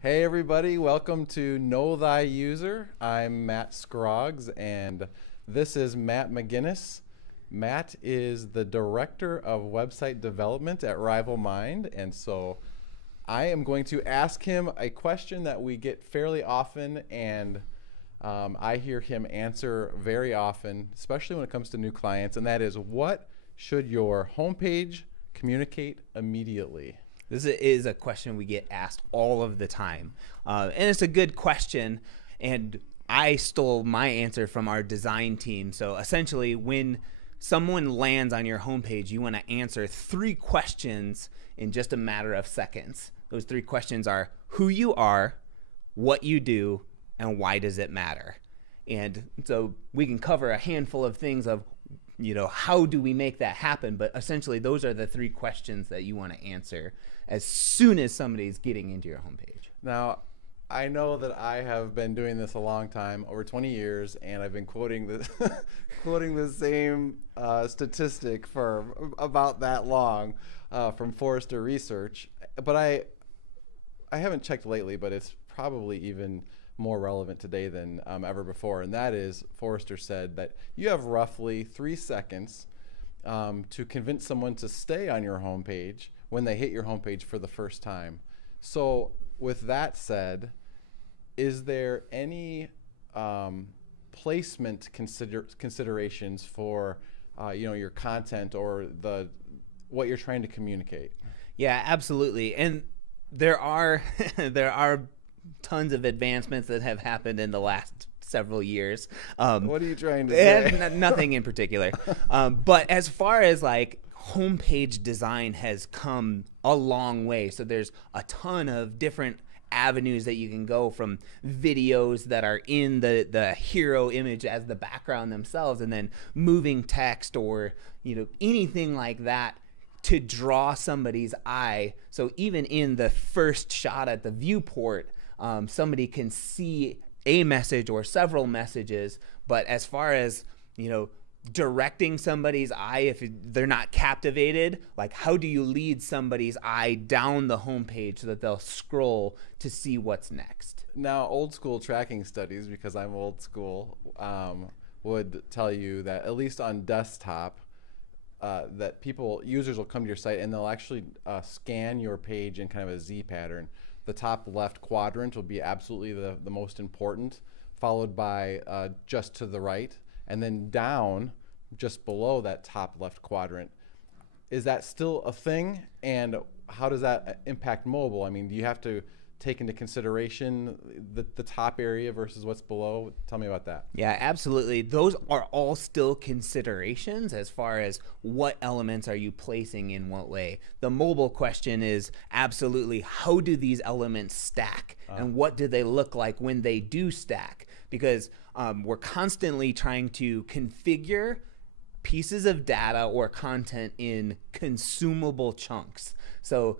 Hey everybody, welcome to Know Thy User. I'm Matt Scroggs and this is Matt McGinnis. Matt is the Director of Website Development at Rival Mind, and so I am going to ask him a question that we get fairly often, and I hear him answer very often, especially when it comes to new clients, and that is, what should your homepage communicate immediately? This is a question we get asked all of the time. And it's a good question. And I stole my answer from our design team. So essentially, when someone lands on your homepage, you want to answer 3 questions in just a matter of seconds. Those 3 questions are who you are, what you do, and why does it matter? And so we can cover a handful of things of how do we make that happen? But essentially, those are the 3 questions that you want to answer as soon as somebody's getting into your homepage. Now, I know that I have been doing this a long time, over 20 years, and I've been quoting the same statistic for about that long from Forrester Research. But I haven't checked lately, but it's probably even more relevant today than ever before. And that is, Forrester said that you have roughly 3 seconds to convince someone to stay on your homepage when they hit your homepage for the first time. So with that said, is there any placement considerations for your content or what you're trying to communicate? Yeah, absolutely. And there are tons of advancements that have happened in the last several years. What are you trying to say? Nothing in particular. But as far as like homepage design has come a long way. So there's a ton of different avenues that you can go, from videos that are in the hero image as the background themselves, and then moving text or anything like that to draw somebody's eye. So even in the first shot at the viewport, somebody can see a message or several messages. But as far as directing somebody's eye, if they're not captivated, like, how do you lead somebody's eye down the homepage so that they'll scroll to see what's next? Now, old school tracking studies, because I'm old school, would tell you that at least on desktop, that users will come to your site and they'll actually scan your page in kind of a Z pattern. The top left quadrant will be absolutely the most important, followed by just to the right, and then down just below that top left quadrant. Is that still a thing? And how does that impact mobile? I mean, do you have to take into consideration the top area versus what's below? Tell me about that. Yeah, absolutely. Those are all still considerations as far as what elements are you placing in what way. The mobile question is absolutely, how do these elements stack and what do they look like when they do stack? Because we're constantly trying to configure pieces of data or content in consumable chunks. So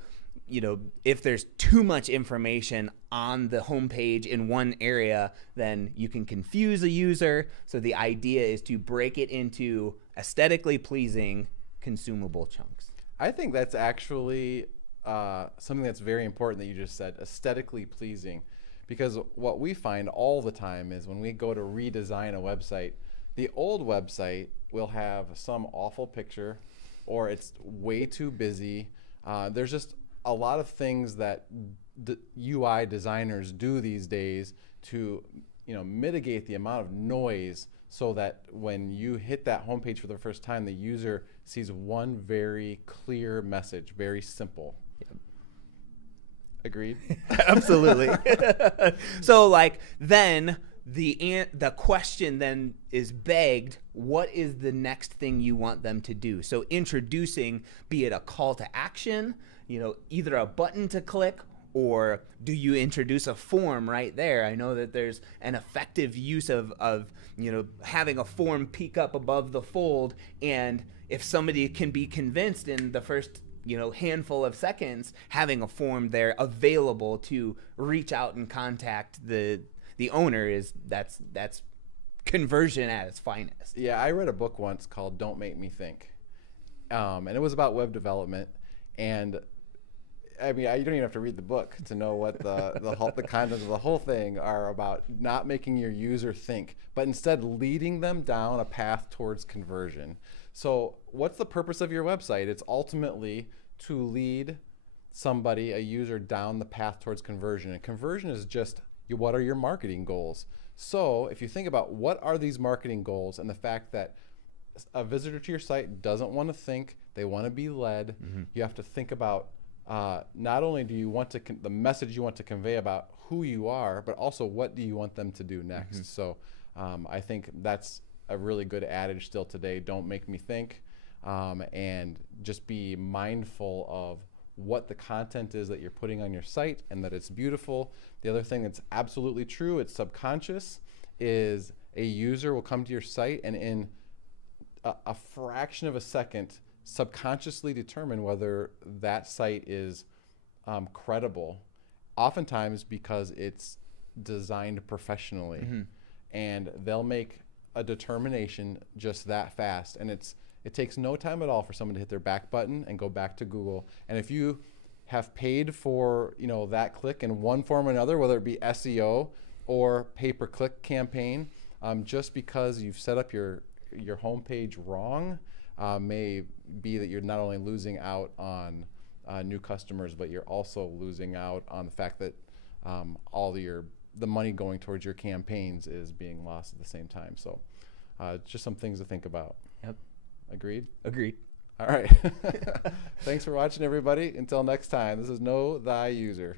if there's too much information on the homepage in one area, then you can confuse a user. So the idea is to break it into aesthetically pleasing, consumable chunks. I think that's actually something that's very important that you just said, aesthetically pleasing. Because what we find all the time is when we go to redesign a website, the old website will have some awful picture, or it's way too busy. There's just a lot of things that UI designers do these days to mitigate the amount of noise, so that when you hit that homepage for the first time, the user sees one very clear message, very simple. Agreed? Absolutely. So then the question then is begged, what is the next thing you want them to do? So introducing, be it a call to action, either a button to click, or do you introduce a form right there? I know that there's an effective use of having a form peek up above the fold, and if somebody can be convinced in the first handful of seconds, having a form there available to reach out and contact the owner that's conversion at its finest. Yeah, I read a book once called Don't Make Me Think, and it was about web development. And I mean, you don't even have to read the book to know what the contents of the whole thing are about. Not making your user think, but instead leading them down a path towards conversion. So what's the purpose of your website? It's ultimately to lead somebody, a user, down the path towards conversion. And conversion is just what are your marketing goals? So if you think about what are these marketing goals, and the fact that a visitor to your site doesn't want to think, they want to be led, you have to think about not only do you want to the message you want to convey about who you are, but also what do you want them to do next. So I think that's a really good adage still today. Don't make me think, and just be mindful of what the content is that you're putting on your site and that it's beautiful. The other thing that's absolutely true, it's subconscious, is a user will come to your site and in a fraction of a second subconsciously determine whether that site is credible, oftentimes because it's designed professionally. And they'll make a determination just that fast, and it takes no time at all for someone to hit their back button and go back to Google. And if you have paid for that click in one form or another, whether it be SEO or pay-per-click campaign, just because you've set up your homepage wrong, may be that you're not only losing out on new customers, but you're also losing out on the fact that all the money going towards your campaigns is being lost at the same time. So just some things to think about. Yep. Agreed? Agreed. All right. Thanks for watching, everybody. Until next time, this is Know Thy User.